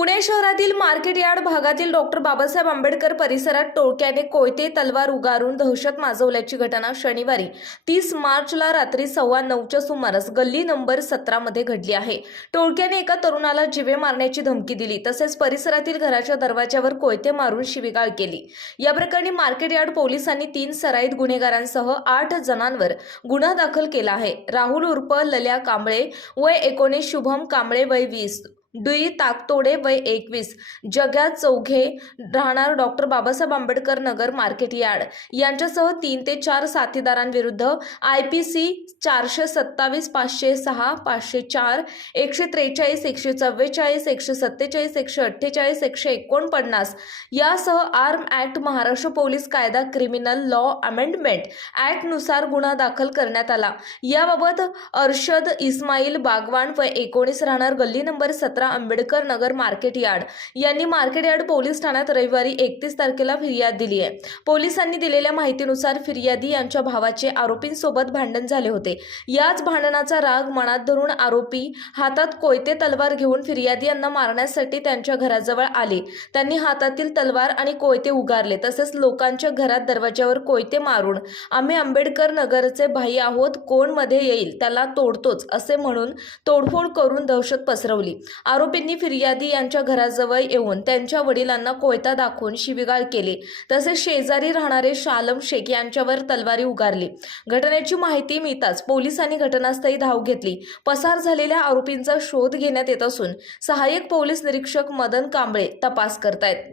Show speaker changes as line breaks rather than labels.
पुणे शहरातील market yard भागातील doctor Babasaheb Ambedkar परिसरात टोळक्याने कोयते तलवार उगारून दहशत माजवल्याची घटना शनिवारी तीस मार्चला रात्री सव्वा नऊच्या सुमारास गल्ली नंबर सतरामध्ये घडली आहे. टोळक्याने एका तरुणाला जिवे मारण्याची धमकी दिली तसेच परिसरातील घराच्या दरवाजावर कोयते मारून शिवीगाळ केली. या प्रकरणी मार्केट यार्ड पोलिसांनी तीन सराईत गुन्हेगारांसह आठ जणांवर गुन्हा दाखल केला आहे. राहुल उर्फ लल्या कांबळे वय एकोणीस शुभम कांबळे वय वीस. दुई ताकतोडे वय एकवीस. जग्यात चौघे राहणार doctor Babasaheb Ambedkar Nagar market yard. यांच्यासह तीन ते चार साथीदारांविरुद्ध आय पी सी चारशे सत्तावीस पाचशे सहा पाचशे चार एकशे त्रेचाळीस एकशे चव्वेचाळीस एकशे सत्तेचाळीस एकशे अठ्ठेचाळीस एकशे एकोणपन्नास. यासह आर्म ॲक्ट महाराष्ट्र पोलीस कायदा क्रिमिनल लॉ अमेंडमेंट ॲक्टनुसार गुन्हा दाखल करण्यात आला. याबाबत अर्शद इस्माईल बागवान व एकोणीस राहणार गल्ली नंबर सतरा आंबेडकर नगर मार्केट यार्ड. यांनी मार्केट यार्ड पोलीस ठाण्यात रविवारी एकतीस तारखेला फिर्याद दिली आहे. पोलिसांनी दिलेल्या माहितीनुसार फिर्यादी यांच्या भावाचे आरोपींसोबत भांडण झाले होते. याच भांडणाचा राग मनात धरून आरोपी हातात कोयते तलवार घेऊन फिर्यादी यांना मारण्यासाठी त्यांच्या घराजवळ आले. त्यांनी हातातील तलवार आणि कोयते उगारले तसेच लोकांच्या घरात दरवाज्यावर कोयते मारून आम्ही आंबेडकर नगरचे भाई आहोत कोणमध्ये येईल त्याला तोडतोच असे म्हणून तोडफोड करून दहशत पसरवली. आरोपींनी फिर्यादी यांच्या घराजवळ येऊन त्यांच्या वडिलांना कोयता दाखवून शिवीगाळ केली. तसेच शेजारी राहणारे शालम शेख यांच्यावर तलवारी उगारली. घटनेची माहिती मिळताच पोलिसांनी घटनास्थळी धाव घेतली. पसार झालेल्या आरोपींचा शोध घेण्यात येत असून सहाय्यक पोलीस निरीक्षक मदन कांबळे तपास करतायत.